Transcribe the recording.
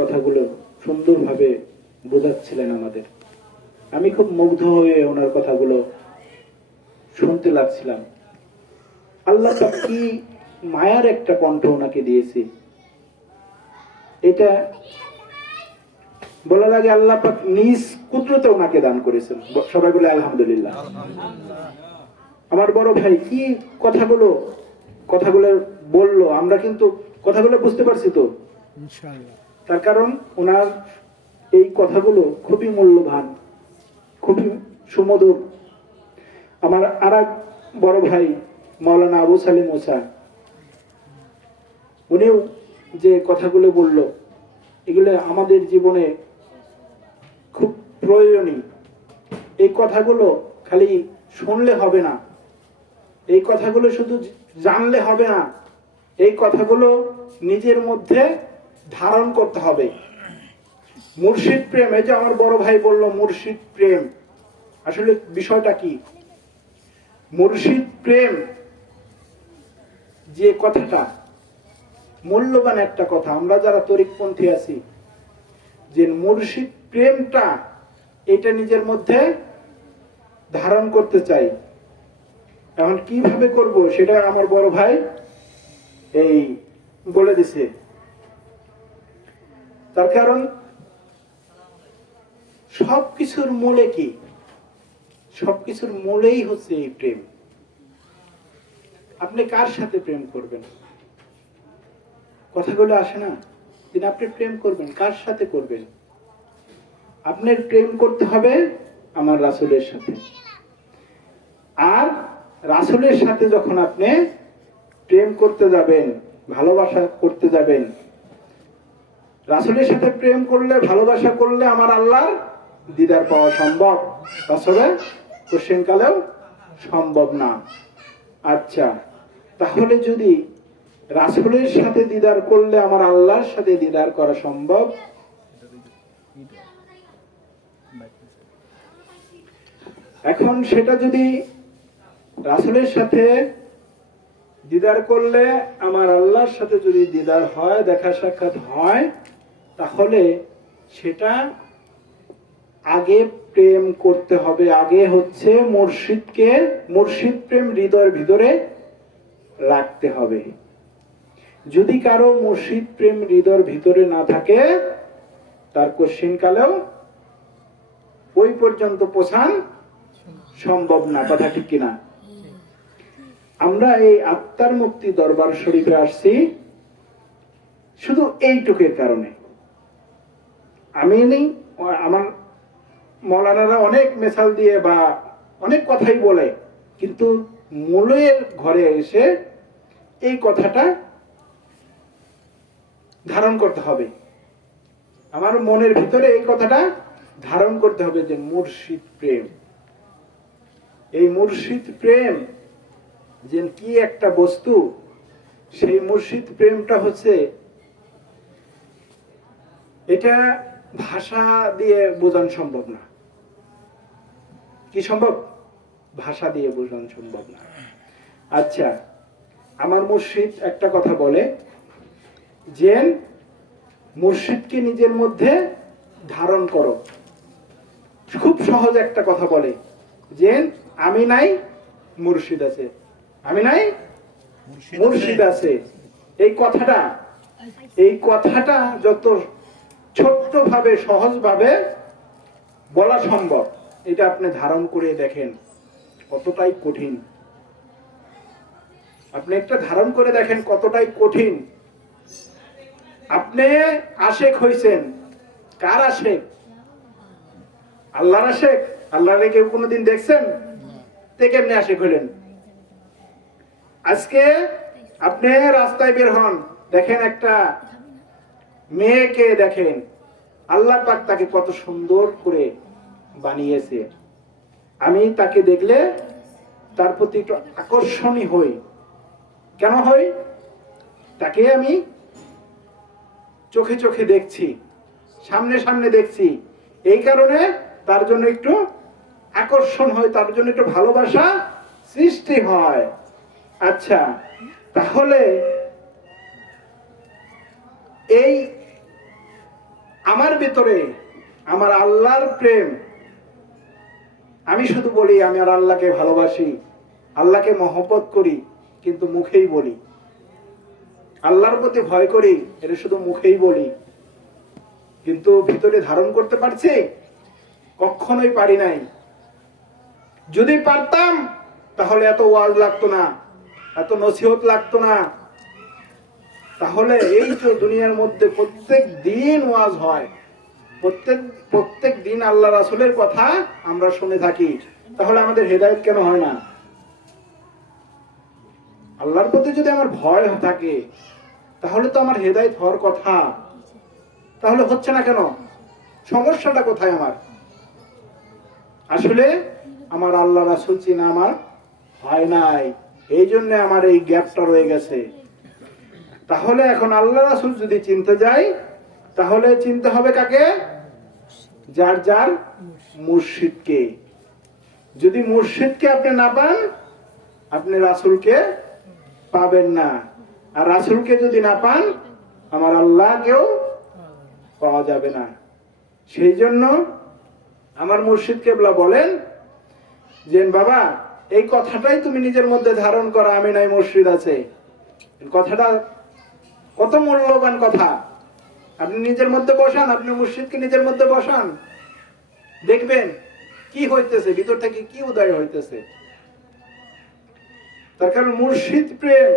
কথাগুলো সুন্দরভাবে বোঝাচ্ছিলেন আমাদের। আমি খুব মুগ্ধ হয়ে ওনার কথাগুলো শুনতে লাগছিলাম। আল্লাহ কি মায়ার একটা কণ্ঠ ওনাকে দিয়েছে। এটা বলা লাগে আল্লাহ পাক নিজ কুদরতে ওনাকে দান করেছেন। সবাই বলে আলহামদুলিল্লাহ। আমার বড় ভাই কি কথাগুলো কথাগুলো বলল? আমরা কিন্তু কথাগুলো বুঝতে পারছি তো? তার কারণ ওনার এই কথাগুলো খুবই মূল্যবান, খুবই সুমধুর। আমার আর বড় ভাই মৌলানা আবু সালিম ওসা, উনিও যে কথাগুলো বলল, এগুলো আমাদের জীবনে খুব প্রয়োজনীয়। এই কথাগুলো খালি শুনলে হবে না। এই কথাগুলো শুধু জানলে হবে না। এই কথাগুলো নিজের মধ্যে ধারণ করতে হবে। মুর্শিদ প্রেম, এই যে আমার বড় ভাই বলল, মুর্শিদ প্রেম। আসলে বিষয়টা কি? মুর্শিদ প্রেম যে কথাটা, মূল্যবান একটা কথা। আমরা যারা তরিকপন্থী আছি, যে মুর্শিদ প্রেমটা এটা নিজের মধ্যে ধারণ করতে চাই। এখন কীভাবে করব সেটা আমার বড় ভাই এই বলে দিছে। তার কারণ সবকিছুর মূলে কি? সবকিছুর মূলেই হচ্ছে এই প্রেম। আপনি কার সাথে প্রেম করবেন? কথাগুলো আসে না? দিন আপনি প্রেম করবেন, কার সাথে করবেন? আপনার প্রেম করতে হবে আমার রাসুলের সাথে। আর রাসুলের সাথে যখন আপনি প্রেম করতে যাবেন, ভালোবাসা করতে যাবেন রাসুলের সাথে প্রেম করলে, ভালোবাসা করলে আমার আল্লাহ দিদার পাওয়া সম্ভব। আসলে কোশ্চেনকালেও সম্ভব না। আচ্ছা তাহলে যদি রাসুলের সাথে দিদার করলে আমার আল্লাহর সাথে দিদার করা সম্ভব? এখন সেটা যদি রাসুলের সাথে দিদার করলে, আমার আল্লাহর সাথে যদি দিদার হয়, দেখা সাক্ষাৎ হয় তাহলে সেটা আগে প্রেম করতে হবে। আগে হচ্ছে মুর্শিদকে, মুর্শিদ প্রেম হৃদয়ের ভিতরে রাখতে হবে। যদি কারও মুর্শিদ প্রেম হৃদয়ের ভিতরে না থাকে, তার কোশ্চিন কালেও ওই পর্যন্ত পৌঁছান সম্ভব না, কথা ঠিক কিনা? আমরা এই আত্মার মুক্তি দরবার শরীফে আসছি। শুধু এইটুকের কারণে। আমি নেই আমার মৌলানারা অনেক মেশাল দিয়ে বা অনেক কথাই বলে, কিন্তু মূলের ঘরে এসে এই কথাটা ধারণ করতে হবে। আমার মনের ভিতরে এই কথাটা ধারণ করতে হবে যে মুর্শিদ প্রেম। এই মুর্শিদ প্রেম যে কি একটা বস্তু, সেই মুর্শিদ প্রেমটা হচ্ছে এটা ভাষা দিয়ে বোঝানো সম্ভব না। কি সম্ভব? ভাষা দিয়ে বোঝানো সম্ভব না। আচ্ছা আমার মুর্শিদ একটা কথা বলে যে মুর্শিদকে নিজের মধ্যে ধারণ করো। খুব সহজ একটা কথা বলে যে আমি নাই মুর্শিদ আছে। আমি নাই মুর্শিদ আছে। এই কথাটা এই কথাটা যত ছোট্ট ভাবে সহজ ভাবে বলা সম্ভব। এটা আপনি ধারণ করে দেখেন, কতটাই কঠিন। আপনি একটা ধারণ করে দেখেন কতটাই কঠিন। আপনি আশেক হইছেন। কার আশেক? আল্লাহর আশেক? আল্লাহরে কেউ কোনোদিন দেখছেন? তে কেমনি আশেক হইলেন? আজকে আপনি রাস্তায় বের হন, দেখেন একটা মেয়েকে দেখেন, আল্লাহ পাক তাকে কত সুন্দর করে বানিয়েছে। আমি তাকে দেখলে তার প্রতি একটু আকর্ষণী হই। কেন হই? তাকে আমি চোখে চোখে দেখছি, সামনে সামনে দেখছি। এই কারণে তার জন্য একটু আকর্ষণ হয়, তার জন্য একটু ভালোবাসা সৃষ্টি হয়। আচ্ছা তাহলে এই ভিতরে আমার আল্লাহর প্রেম, আমি শুধু বলি, আমি আর আল্লাহকে ভালোবাসি, আল্লাহকে মহব্বত করি, কিন্তু মুখেই বলি। আল্লাহর প্রতি ভয় করি, এটা শুধু মুখেই বলি। কিন্তু ভিতরে ধারণ করতে পারছি? কখনোই পারি নাই। যদি পারতাম, তাহলে এত ওয়াজ লাগতো না, এত নসিহত লাগতো না। তাহলে এই যে দুনিয়ার মধ্যে প্রত্যেক দিন ওয়াজ হয়। প্রত্যেক প্রত্যেক দিন আল্লাহ রাসুলের কথা আমরা শুনে থাকি। তাহলে আমাদের হেদায়ত কেন হয় না? আল্লাহর প্রতি যদি আমার ভয় থাকে, তাহলে তো আমার হেদায়ত হওয়ার কথা। তাহলে হচ্ছে না কেন? সমস্যাটা কোথায় আমার? আসলে আমার আল্লাহ রাসুল চিনা আমার হয় নাই। এই জন্য আমার এই গ্যাপটা রয়ে গেছে। তাহলে এখন আল্লাহ রাসুল যদি চিনতে যাই তাহলে চিনতে হবে কাকে? যার যার মুর্শিদকে। যদি মুর্শিদকে আপনি না পান, আপনি রাসুলকে পাবেন না। আর রাসুলকে যদি না পান, আমার আল্লাহকেও পাওয়া যাবে না। সেই জন্য আমার মুর্শিদ বলেন যে, বাবা, এই কথাটাই তুমি নিজের মধ্যে ধারণ করা, আমি নাই মুর্শিদ আছে। কথাটা কত মূল্যবান কথা। আপনি নিজের মধ্যে বসান, আপনি মুর্শিদকে নিজের মধ্যে বসান। দেখবেন কি হইতেছে, ভিতর থেকে কি উদয় হইতেছে। তার কারণ মুর্শিদ প্রেম।